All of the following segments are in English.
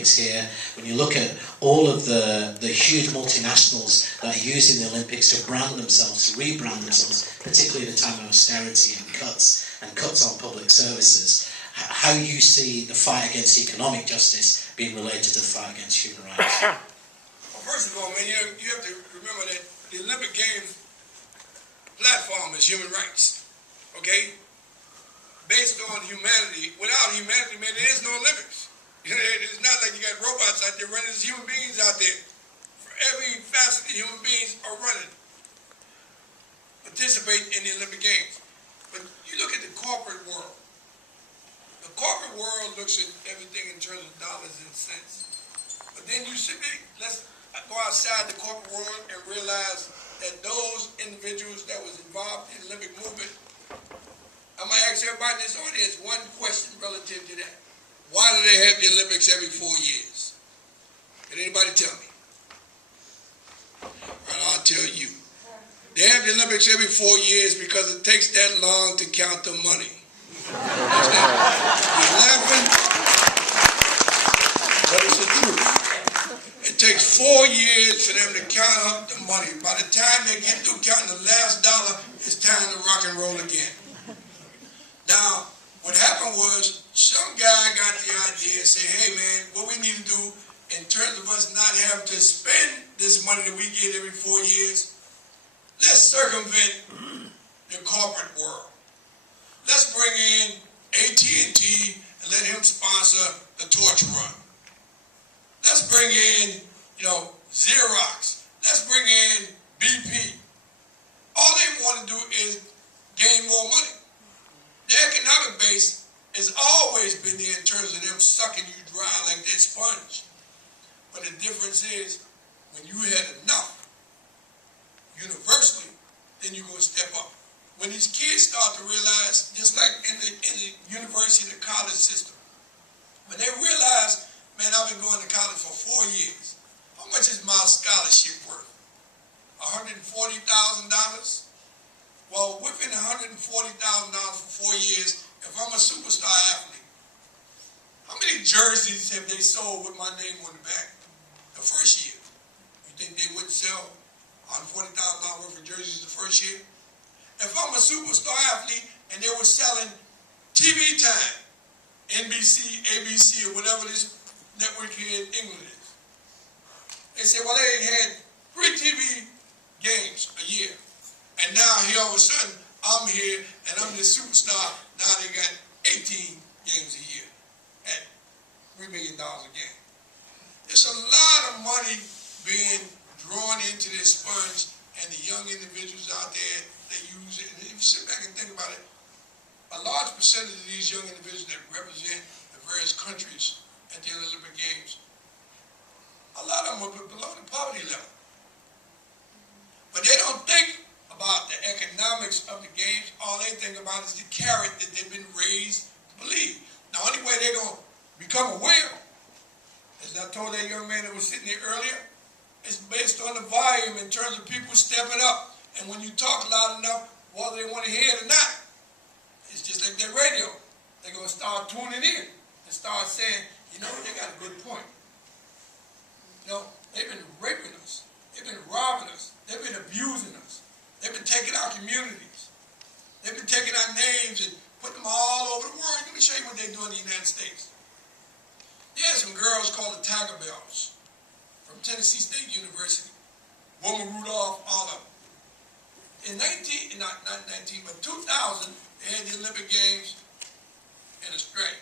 Olympics here, when you look at all of the huge multinationals that are using the Olympics to brand themselves, to rebrand themselves, particularly at a time of austerity and cuts on public services, how you see the fight against economic justice being related to the fight against human rights? Well, first of all, man, you have to remember that the Olympic Games platform is human rights, okay? Based on humanity. Without humanity, man, there is no Olympics. It's not like you got robots out there running. There's human beings out there. For every facet that human beings are running, participate in the Olympic Games. But you look at the corporate world. The corporate world looks at everything in terms of dollars and cents. But then you sit back, let's go outside the corporate world and realize that those individuals that was involved in the Olympic movement, I'm going to ask everybody in this audience one question relative to that. Why do they have the Olympics every 4 years? Can anybody tell me? Well, I'll tell you. They have the Olympics every 4 years because it takes that long to count the money. You're laughing, but it's the truth. It takes 4 years for them to count up the money. By the time they get through counting the last dollar, it's time to rock and roll again. Now, what happened was some guy got the idea and said, hey man, what we need to do in terms of us not having to spend this money that we get every 4 years, let's circumvent the corporate world. Let's bring in AT&T and let him sponsor the torch run. Let's bring in, Xerox. Let's bring in BP. All they want to do is gain more money. The economic base has always been there in terms of them sucking you dry like that sponge. But the difference is, when you had enough, universally, then you're going to step up. When these kids start to realize, just like in the university, the college system, when they realize, man, I've been going to college for 4 years. How much is my scholarship worth? $140,000? Well, within $140,000 for 4 years, if I'm a superstar athlete, how many jerseys have they sold with my name on the back the first year? You think they wouldn't sell $140,000 worth of jerseys the first year? If I'm a superstar athlete and they were selling TV time, NBC, ABC, or whatever this network here in England is, they say, well, they had 3 TV games a year. And now here all of a sudden, I'm here and I'm the superstar. Now they got 18 games a year at $3 million a game. There's a lot of money being drawn into this sponge, and the young individuals out there, they use it. And if you sit back and think about it, a large percentage of these young individuals that represent the various countries at the Olympic Games, a lot of them are below the poverty level. But they don't think about the economics of the games. All they think about is the carrot that they've been raised to believe. The only way they're going to become aware, as I told that young man that was sitting there earlier, is based on the volume in terms of people stepping up. And when you talk loud enough, whether they want to hear it or not, it's just like their radio. They're going to start tuning in and start saying, they got a good point. They've been raping us. They've been robbing us. They've been abusing us. They've been taking our communities. They've been taking our names and putting them all over the world. Let me show you what they do in the United States. There's some girls called the Tiger Bells from Tennessee State University. Woman Rudolph, all of them. In 2000, they had the Olympic Games in Australia.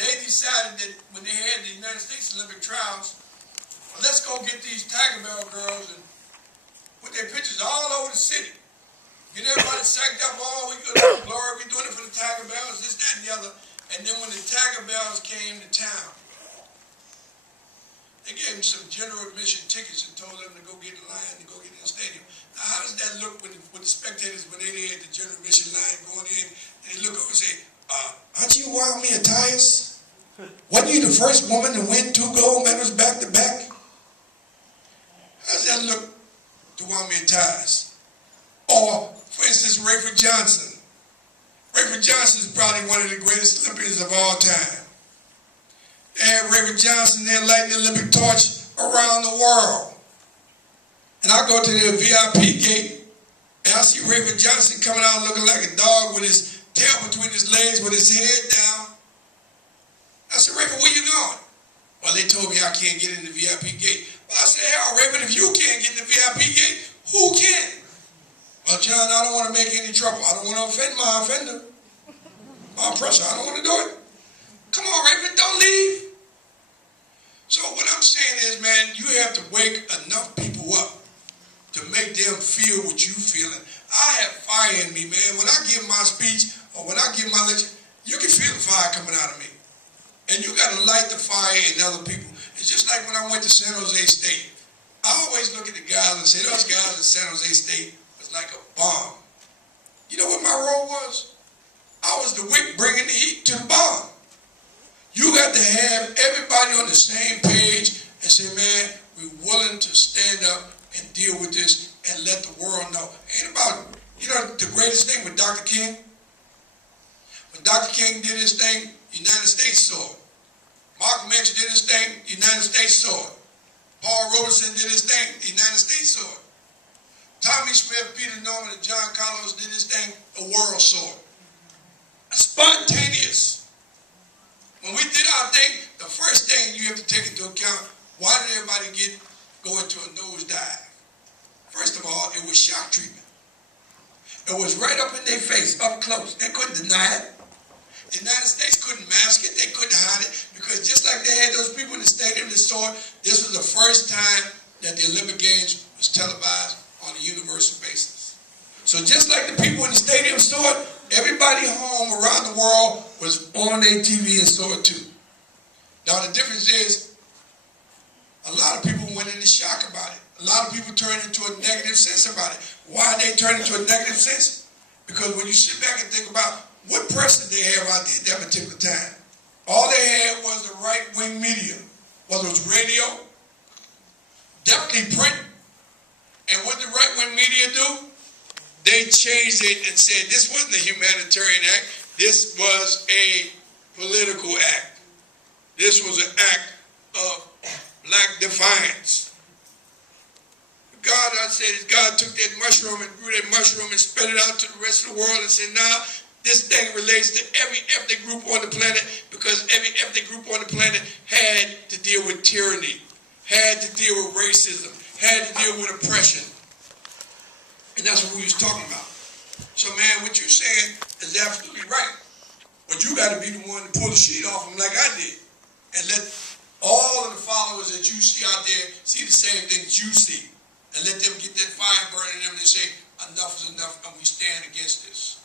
They decided that when they had the United States Olympic trials, well, let's go get these Tiger Bell girls and put their pictures all over the city. Get everybody psyched up, we good glory, we doing it for the Tiger Bells, this, that, and the other. And then when the Tiger Bells came to town, they gave them some general admission tickets and told them to go get in line to go get in the stadium. Now, how does that look with the spectators when they at the general admission line going in, and they look over and say, aren't you Wild Matthias? Wasn't you the first woman to win 2 gold medals back to back? How does that look to Wild Matthias? Or, for instance, Rayford Johnson. Rayford Johnson is probably one of the greatest Olympians of all time. They had have Reverend Johnson there lighting the Olympic torch around the world. And I go to the VIP gate, and I see Reverend Johnson coming out looking like a dog with his tail between his legs, with his head down. I said, Reverend, where you going? Well, they told me I can't get in the VIP gate. Well, I said, hell, Reverend, if you can't get in the VIP gate, who can? Well, John, I don't want to make any trouble. I don't want to offend my offender. My oppressor, I don't want to do it. Come on, Reverend, don't leave. So what I'm saying is, man, you have to wake enough people up to make them feel what you feeling. I have fire in me, man. When I give my speech or when I give my lecture, you can feel the fire coming out of me. And you got to light the fire in other people. It's just like when I went to San Jose State. I always look at the guys and say, those guys at San Jose State was like a bomb. You know what my role was? I was the wick bringing the heat to the bomb. You got to have everybody on the same page and say, man, we're willing to stand up and deal with this and let the world know. Ain't about, you know, the greatest thing with Dr. King? When Dr. King did his thing, the United States saw it. Malcolm X did his thing, the United States saw it. Paul Robeson did his thing, the United States saw it. Tommy Smith, Peter Norman, and John Carlos did his thing, the world saw it. Spontaneous. When we did our thing, the first thing you have to take into account, why did everybody go into a nosedive? First of all, it was shock treatment. It was right up in their face, up close. They couldn't deny it. The United States couldn't mask it. They couldn't hide it. Because just like they had those people in the stadium that saw it, this was the first time that the Olympic Games was televised on a universal basis. So just like the people in the stadium saw it, everybody home around the world was on their TV and saw it too. Now the difference is, a lot of people went into shock about it. A lot of people turned into a negative sense about it. Why they turned into a negative sense? Because when you sit back and think about what press did they have out there at that particular time? All they had was the right-wing media, whether it was radio, definitely print. And what did the right-wing media do? They changed it and said this wasn't a humanitarian act. This was a political act. This was an act of black defiance. God, I said, God took that mushroom and grew that mushroom and spread it out to the rest of the world and said, now this thing relates to every ethnic group on the planet, because every ethnic group on the planet had to deal with tyranny, had to deal with racism, had to deal with oppression. And that's what we was talking about. So, man, what you're saying is absolutely right. But you got to be the one to pull the sheet off them like I did. And let all of the followers that you see out there see the same things you see. And let them get that fire burning in them and say, enough is enough, and we stand against this.